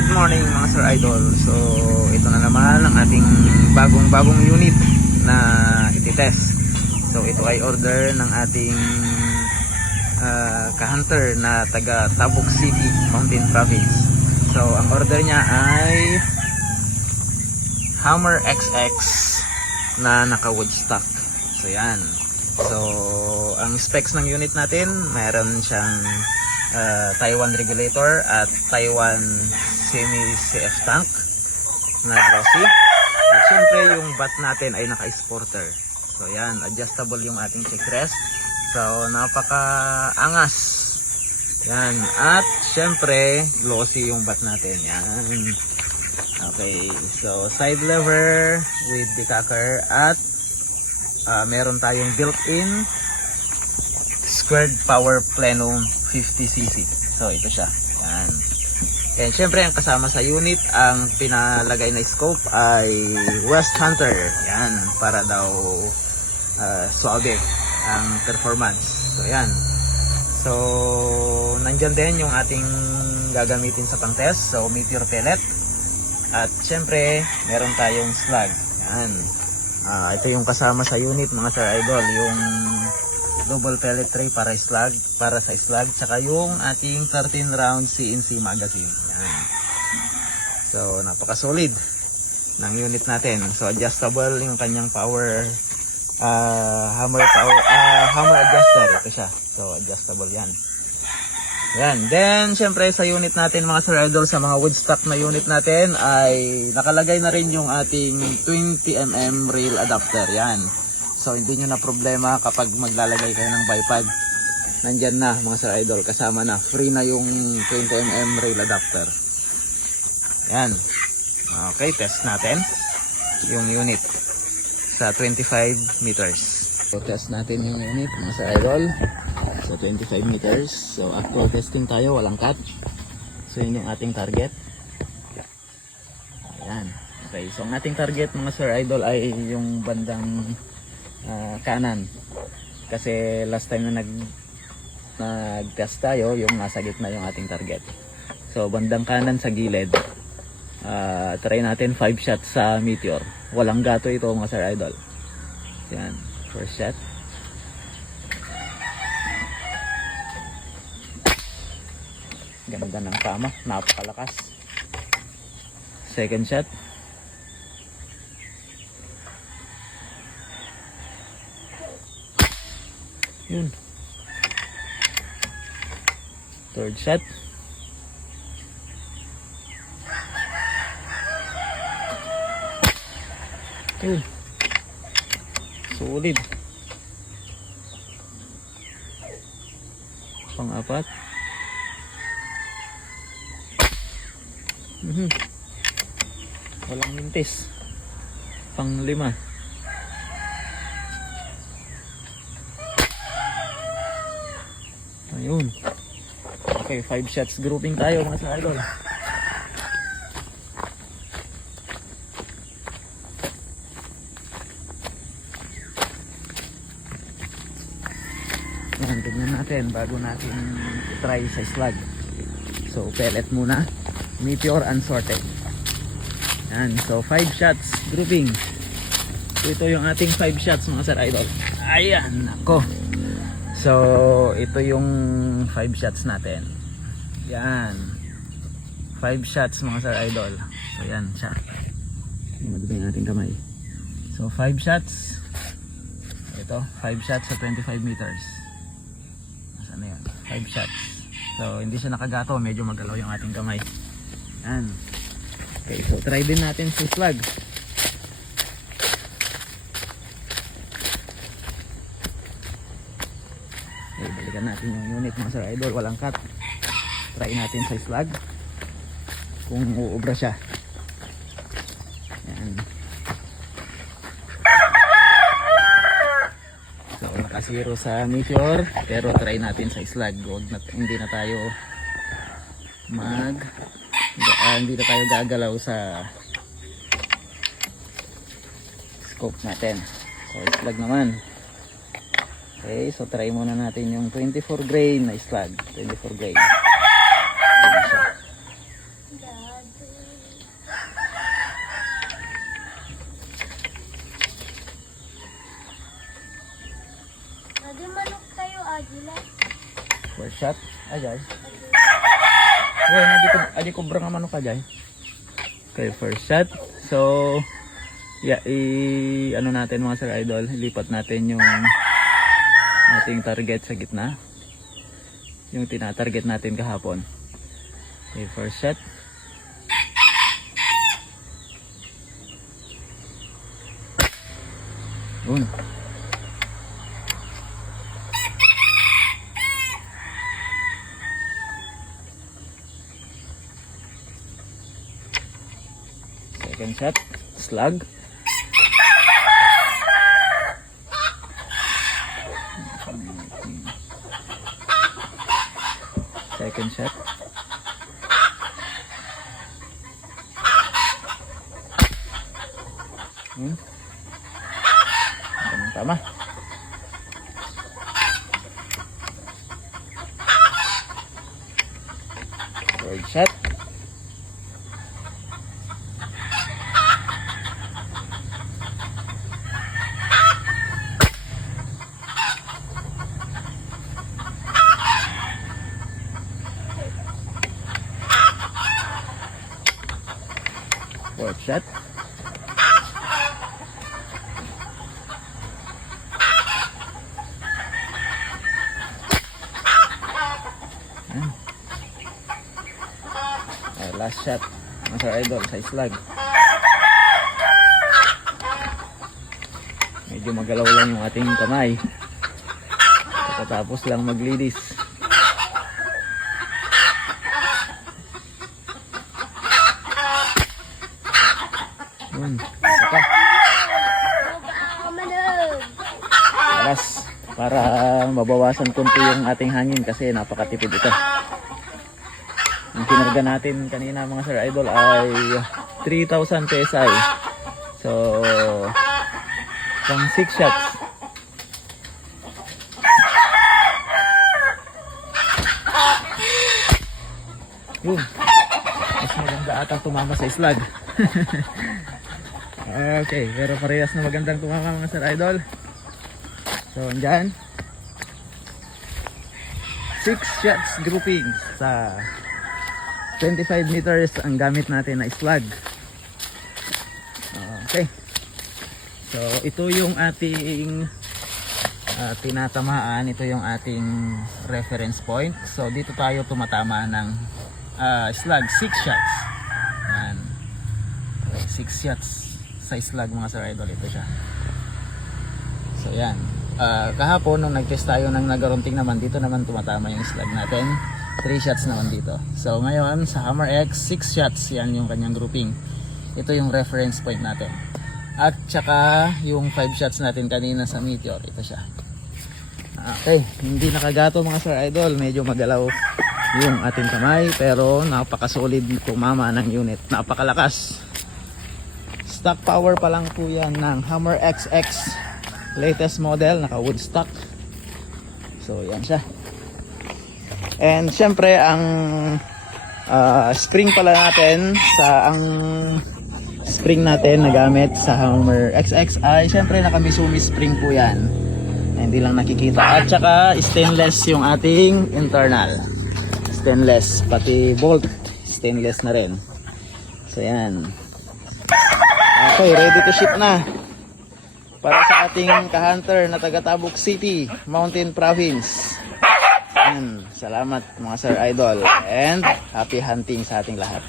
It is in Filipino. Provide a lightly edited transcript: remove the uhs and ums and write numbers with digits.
Good morning mga Sir Idol. So ito na naman ang ating bagong unit na ititest. So ito ay order ng ating ka-hunter na taga Tabuk City, Mountain Province. So ang order niya ay Hammer XX na naka woodstock. So yan. So ang specs ng unit natin, mayroon siyang Taiwan regulator at Taiwan semi-CF tank na glossy. At syempre yung bat natin ay naka-sporter. So yan, adjustable yung ating checkrest. So napaka-angas. Yan, at syempre glossy yung bat natin. Yan. Okay, so side lever with decacker at meron tayong built-in squared power plenum 50cc. So ito siya. Yan. And syempre ang kasama sa unit, ang pinalagay na scope ay West Hunter. Yan, para daw suabe ang performance. So yan. So nandyan din yung ating gagamitin sa pang-test. So meteor pellet. At syempre meron tayong slug. Yan. Ito yung kasama sa unit mga Sir Idol, yung double pellet tray para sa slug, tsaka yung ating 13 round CNC magazine. Yan. So napaka solid ng unit natin. So adjustable yung kanyang power hammer adjuster. Ito siya. So adjustable yan. Yan. Then syempre sa unit natin mga Sir Idol, sa mga woodstock na unit natin ay nakalagay na rin yung ating 20mm rail adapter. Yan. So hindi nyo na problema kapag maglalagay kayo ng bipod. Nandyan na mga Sir Idol, kasama na. Free na yung 20mm rail adapter. Yan. Okay, test natin yung unit sa 25 meters. So test natin yung unit mga Sir Idol sa 25 meters. So after testing tayo, walang cut. So yun yung ating target. Ayan. Okay, so ang ating target mga Sir Idol ay yung bandang kanan, kasi last time na nag-test tayo, yung nasa gitna yung ating target. So bandang kanan sa gilid. Try natin 5 shots sa meteor. Walang gato ito mga Sir Idol. Yan, first shot. Ganda ng tama, napakalakas. Second shot. Yun. Third shot. Yun. Solid. Pang-apat. Walang mintis. Pang-lima. Ayun. Okay, 5 shots grouping tayo mga Sir Idol. Yan, tignan natin bago natin try sa slug. So pellet muna, meteor unsorted. Yan, so 5 shots grouping. So ito yung ating 5 shots mga Sir Idol. Ayan, nako. So ito yung 5 shots natin. Yan, 5 shots mga Sir Idol. So yan siya. Madali yung ating kamay. So 5 shots. Ito 5 shots sa 25 meters. Nasaan na yan? 5 shots. So hindi siya nakagato, medyo magalaw yung ating kamay. Yan. Okay, so try din natin sa slug. Okay, balikan natin yung unit mga Sir Idol, walang cut. Try natin sa slug kung uubra siya. Yan. So nakasiro sa meteor, pero try natin sa slug. Hindi na tayo hindi na tayo gagalaw sa scope natin. So slug naman. Okay, so try muna natin yung 24 grain na slug. 24 grain. Ayan siya. Lagi manok tayo, Agila. First shot. Ajay. Well, adi ko brang manok ajay. Okay, first shot. So, yeah, ano natin mga Sir Idol, ilipat natin yung ating target sa gitna. Yung tina-target natin kahapon. Okay, first shot. Yun. Second shot, slug. Second shot. Tama. Third shot. Fourth shot. Last shot, mga Sir Idol, sa slug. Medyo magalaw lang yung ating kamay. Pagkatapos lang maglinis. Yun. Saka. Alas, para mabawasan konti yung ating hangin kasi napakatipid ito. Ang kinarga natin kanina mga Sir Idol ay 3,000 PSI. So, pang 6 shots. Yun. Mas maganda ata tumama sa slug. Okay, pero parehas na magandang tumama mga Sir Idol. So, andyan. 6 shots grouping sa 25 meters ang gamit natin na slug. Okay. So ito yung ating tinatamaan, ito yung ating reference point. So dito tayo tumatama ng slug 6 shots. Yan. 6 shots sa slug mga Sir Idol, ito siya. So yan. Kahapon nung nag-test tayo ng nagarunting naman, dito naman tumatama yung slug natin. 3 shots naman dito. So ngayon sa Hammer X 6 shots, yan yung kanyang grouping. Ito yung reference point natin. At saka yung 5 shots natin kanina sa Meteor, ito siya. Okay, hindi nakagato mga Sir Idol, medyo magalaw yung ating kamay pero napaka-solid tumama ng unit. Napakalakas. Stock power pa lang po yan ng Hammer XX latest model, naka wood stock. So yan siya. And syempre ang spring pala natin ang spring natin na gamit sa Hammer XX ay syempre naka Misumi spring po yan. Hindi lang nakikita. At saka stainless yung ating internal. Stainless, pati bolt stainless na rin. So yan. Okay, ready to ship na. Para sa ating ka-hunter na taga Tabuk City, Mountain Province. Salamat mga Sir Idol and happy hunting sa ating lahat.